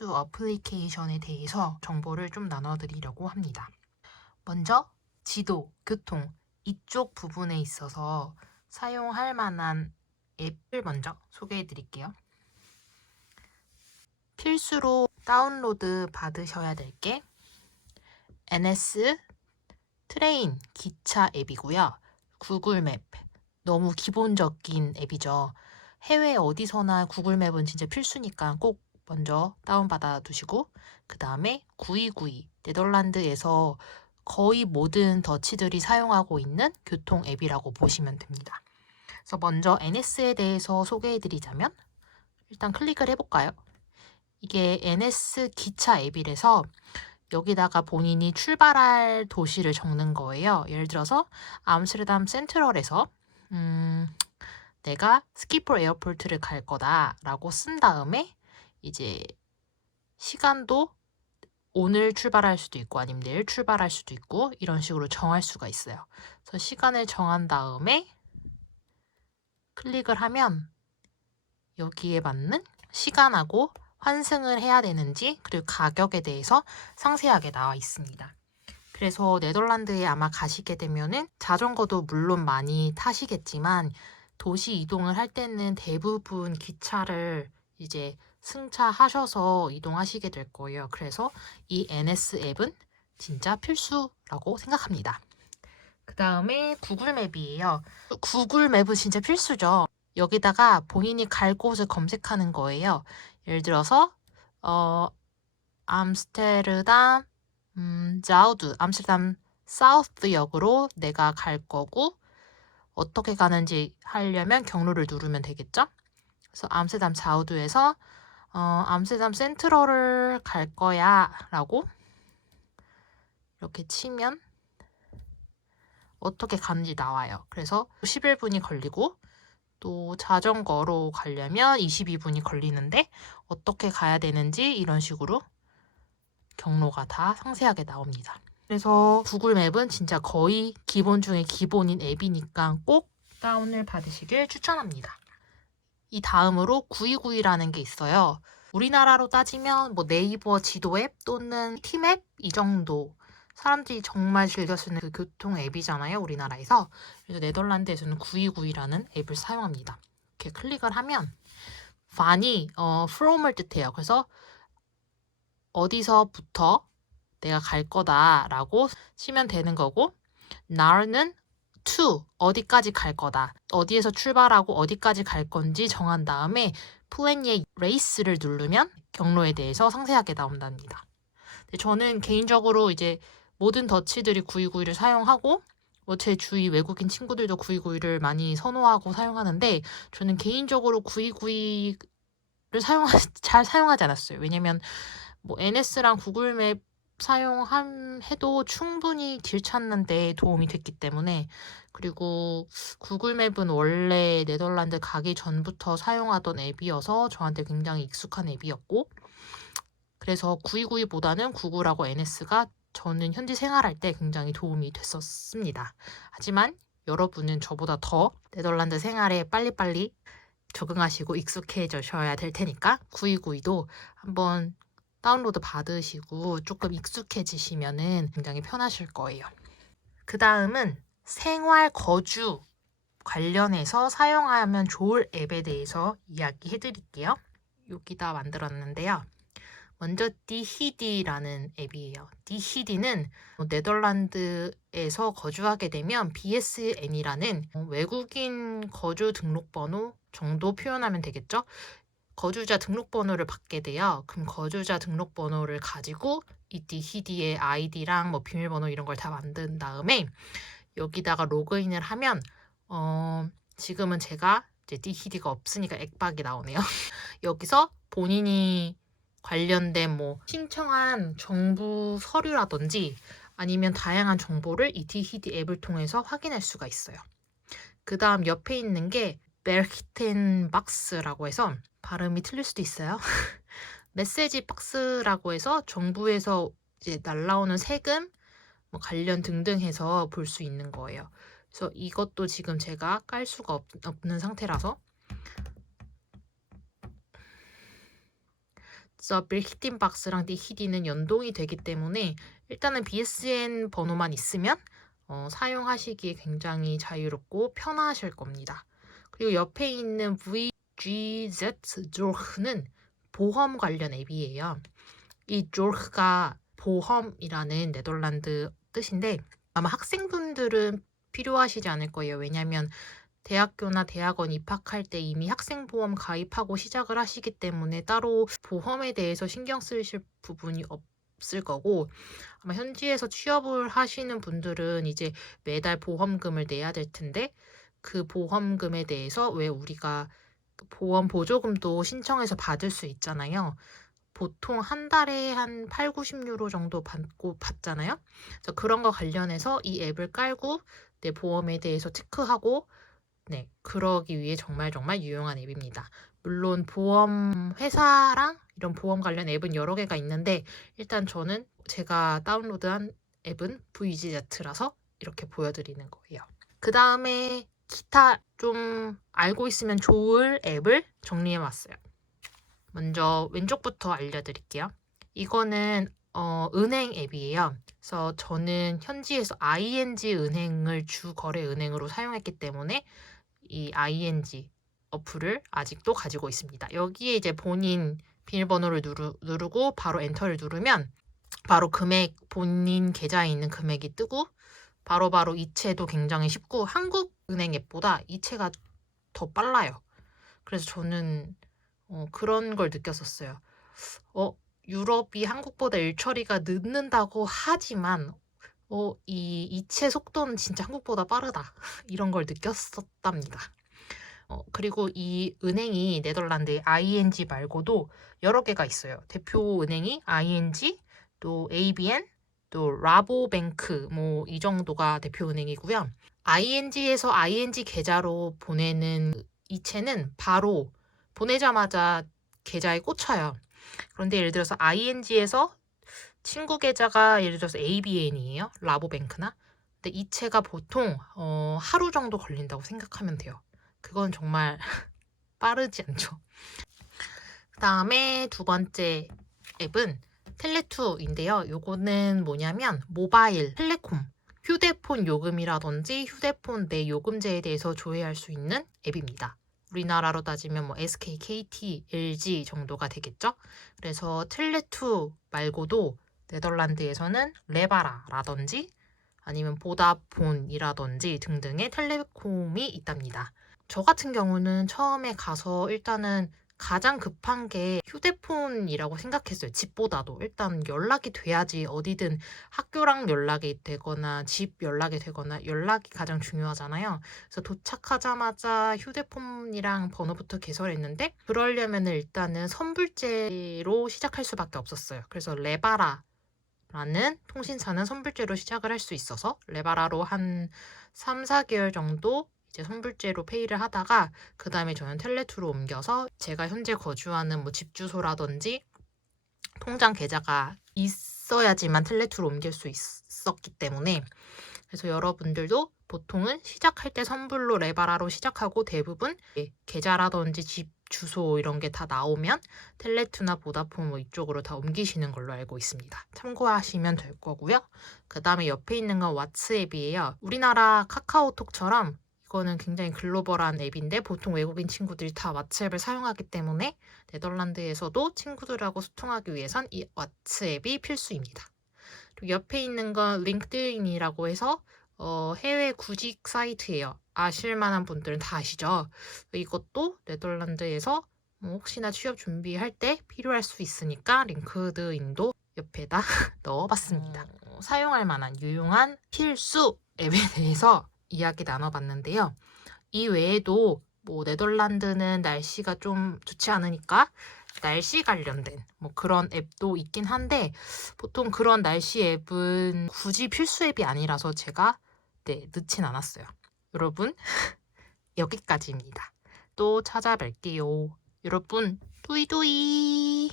필수 어플리케이션에 대해서 정보를 좀 나눠드리려고 합니다. 먼저 지도, 교통 이쪽 부분에 있어서 사용할 만한 앱을 먼저 소개해 드릴게요. 필수로 다운로드 받으셔야 될 게 NS 트레인 기차 앱이고요. 구글 맵 너무 기본적인 앱이죠. 해외 어디서나 구글 맵은 진짜 필수니까 꼭 먼저 다운받아 두시고, 그 다음에 9292 네덜란드에서 거의 모든 더치들이 사용하고 있는 교통 앱이라고 보시면 됩니다. 그래서 먼저 NS에 대해서 소개해 드리자면 일단 클릭을 해볼까요? 이게 NS 기차 앱이라서 여기다가 본인이 출발할 도시를 적는 거예요. 예를 들어서 암스테르담 센트럴에서 내가 스키폴 에어포트를 갈 거다라고 쓴 다음에 이제 시간도 오늘 출발할 수도 있고 아니면 내일 출발할 수도 있고 이런 식으로 정할 수가 있어요. 그래서 시간을 정한 다음에 클릭을 하면 여기에 맞는 시간하고 환승을 해야 되는지 그리고 가격에 대해서 상세하게 나와 있습니다. 그래서 네덜란드에 아마 가시게 되면은 자전거도 물론 많이 타시겠지만 도시 이동을 할 때는 대부분 기차를 이제 승차하셔서 이동하시게 될 거예요. 그래서 이 NS 앱은 진짜 필수라고 생각합니다. 그 다음에 구글 맵이에요. 구글 맵은 진짜 필수죠. 여기다가 본인이 갈 곳을 검색하는 거예요. 예를 들어서 암스테르담 자우드, 암스테르담 사우스 역으로 내가 갈 거고 어떻게 가는지 하려면 경로를 누르면 되겠죠? 그래서 암스테르담 자우드에서 암스테르담 센트럴을 갈 거야 라고 이렇게 치면 어떻게 가는지 나와요. 그래서 11분이 걸리고 또 자전거로 가려면 22분이 걸리는데 어떻게 가야 되는지 이런 식으로 경로가 다 상세하게 나옵니다. 그래서 구글 맵은 진짜 거의 기본 중에 기본인 앱이니까 꼭 다운을 받으시길 추천합니다. 이 다음으로 9292라는 게 있어요. 우리나라로 따지면 뭐 네이버 지도 앱 또는 티맵 이 정도 사람들이 정말 즐겨 쓰는 그 교통 앱이잖아요, 우리나라에서. 그래서 네덜란드에서는 9292라는 앱을 사용합니다. 이렇게 클릭을 하면 van이 from을 뜻해요. 그래서 어디서부터 내가 갈 거다라고 치면 되는 거고, nar는 to 어디까지 갈 거다. 어디에서 출발하고 어디까지 갈 건지 정한 다음에 플랜의 레이스를 누르면 경로에 대해서 상세하게 나온답니다. 저는 개인적으로 이제 모든 더치들이 9291을 사용하고 제 주위 외국인 친구들도 9291을 많이 선호하고 사용하는데 저는 개인적으로 9291을 잘 사용하지 않았어요. 왜냐면 뭐 NS랑 구글맵 사용해도 충분히 길 찾는 데 도움이 됐기 때문에, 그리고 구글맵은 원래 네덜란드 가기 전부터 사용하던 앱이어서 저한테 굉장히 익숙한 앱이었고, 그래서 9292보다는 구글하고 NS가 저는 현지 생활할 때 굉장히 도움이 됐었습니다. 하지만 여러분은 저보다 더 네덜란드 생활에 빨리빨리 적응하시고 익숙해져셔야 될 테니까 9292도 한번 다운로드 받으시고 조금 익숙해지시면은 굉장히 편하실 거예요. 그 다음은 생활 거주 관련해서 사용하면 좋을 앱에 대해서 이야기해 드릴게요. 여기다 만들었는데요. 먼저 디히디라는 앱이에요. 디히디는 네덜란드에서 거주하게 되면 BSN이라는 외국인 거주 등록번호 정도 표현하면 되겠죠? 거주자 등록번호를 받게 돼요. 그럼 거주자 등록번호를 가지고 이 디히디의 아이디랑 뭐 비밀번호 이런 걸 다 만든 다음에 여기다가 로그인을 하면 지금은 제가 이제 디히디가 없으니까 액박이 나오네요. 여기서 본인이 관련된 뭐 신청한 정부 서류라든지 아니면 다양한 정보를 이 디히디 앱을 통해서 확인할 수가 있어요. 그 다음 옆에 있는 게 베르히텐 박스라고 해서 발음이 틀릴 수도 있어요. 메시지 박스라고 해서 정부에서 이제 날라오는 세금 뭐 관련 등등 해서 볼 수 있는 거예요. 그래서 이것도 지금 제가 깔 수가 없는 상태라서 그래서 빌히틴박스랑 디히디는 연동이 되기 때문에 일단은 BSN 번호만 있으면 사용하시기에 굉장히 자유롭고 편하실 겁니다. 그리고 옆에 있는 VGZ Zorg는 보험 관련 앱이에요. 이 Zorg가 보험이라는 네덜란드 뜻인데 아마 학생분들은 필요하시지 않을 거예요. 왜냐하면 대학교나 대학원 입학할 때 이미 학생보험 가입하고 시작을 하시기 때문에 따로 보험에 대해서 신경 쓰실 부분이 없을 거고 아마 현지에서 취업을 하시는 분들은 이제 매달 보험금을 내야 될 텐데 그 보험금에 대해서 왜 우리가 보험 보조금도 신청해서 받을 수 있잖아요. 보통 한 달에 한 8, 90유로 정도 받잖아요. 그래서 그런 거 관련해서 이 앱을 깔고 내 보험에 대해서 체크하고 네, 그러기 위해 정말 유용한 앱입니다. 물론 보험 회사랑 이런 보험 관련 앱은 여러 개가 있는데 일단 저는 제가 다운로드한 앱은 VGZ라서 이렇게 보여드리는 거예요. 그 다음에 기타 좀 알고 있으면 좋을 앱을 정리해왔어요. 먼저 왼쪽부터 알려드릴게요. 이거는 은행 앱이에요. 그래서 저는 현지에서 ING 은행을 주 거래 은행으로 사용했기 때문에 이 ING 어플을 아직도 가지고 있습니다. 여기에 이제 본인 비밀번호를 누르고 바로 엔터를 누르면 바로 금액 본인 계좌에 있는 금액이 뜨고 바로바로 이체도 굉장히 쉽고 한국 은행 앱보다 이체가 더 빨라요. 그래서 저는 그런 걸 느꼈었어요. 유럽이 한국보다 일처리가 늦는다고 하지만 이 이체 속도는 진짜 한국보다 빠르다. 이런 걸 느꼈었답니다. 그리고 이 은행이 네덜란드의 ING 말고도 여러 개가 있어요. 대표 은행이 ING, 또 ABN, 또 라보뱅크 뭐 이 정도가 대표 은행이고요. ING에서 ING 계좌로 보내는 이체는 바로 보내자마자 계좌에 꽂혀요. 그런데 예를 들어서 ING에서 친구 계좌가 예를 들어서 ABN이에요. 라보뱅크나. 근데 이체가 보통 하루 정도 걸린다고 생각하면 돼요. 그건 정말 빠르지 않죠. 그 다음에 두 번째 앱은 텔레2인데요. 요거는 뭐냐면 모바일 텔레콤 휴대폰 요금이라든지 휴대폰 내 요금제에 대해서 조회할 수 있는 앱입니다. 우리나라로 따지면 뭐 SK, KT, LG 정도가 되겠죠. 그래서 텔레2 말고도 네덜란드에서는 레바라라든지 아니면 보다폰이라든지 등등의 텔레콤이 있답니다. 저 같은 경우는 처음에 가서 일단은 가장 급한 게 휴대폰이라고 생각했어요. 집보다도. 일단 연락이 돼야지 어디든 학교랑 연락이 되거나 집 연락이 되거나 연락이 가장 중요하잖아요. 그래서 도착하자마자 휴대폰이랑 번호부터 개설했는데 그러려면 일단은 선불제로 시작할 수밖에 없었어요. 그래서 레바라 라는 통신사는 선불제로 시작을 할 수 있어서 레바라로 한 3, 4개월 정도 이제 선불제로 페이를 하다가 그 다음에 저는 텔레2로 옮겨서 제가 현재 거주하는 뭐 집 주소라든지 통장 계좌가 있어야지만 텔레2로 옮길 수 있었기 때문에 그래서 여러분들도 보통은 시작할 때 선불로 레바라로 시작하고 대부분 계좌라든지 집 주소 이런 게 다 나오면 텔레2나 보다폰 뭐 이쪽으로 다 옮기시는 걸로 알고 있습니다. 참고하시면 될 거고요. 그 다음에 옆에 있는 건 왓츠앱이에요. 우리나라 카카오톡처럼 이거는 굉장히 글로벌한 앱인데 보통 외국인 친구들이 다 왓츠앱을 사용하기 때문에 네덜란드에서도 친구들하고 소통하기 위해선 이 왓츠앱이 필수입니다. 그리고 옆에 있는 건 링크드인이라고 해서 해외 구직 사이트예요. 아실 만한 분들은 다 아시죠? 이것도 네덜란드에서 혹시나 취업 준비할 때 필요할 수 있으니까 링크드인도 옆에다 넣어봤습니다. 사용할 만한 유용한 필수 앱에 대해서 이야기 나눠봤는데요. 이 외에도 뭐 네덜란드는 날씨가 좀 좋지 않으니까 날씨 관련된 뭐 그런 앱도 있긴 한데 보통 그런 날씨 앱은 굳이 필수 앱이 아니라서 제가 넣진 않았어요. 여러분 여기까지입니다. 또 찾아뵐게요. 여러분, 뚜이뚜이!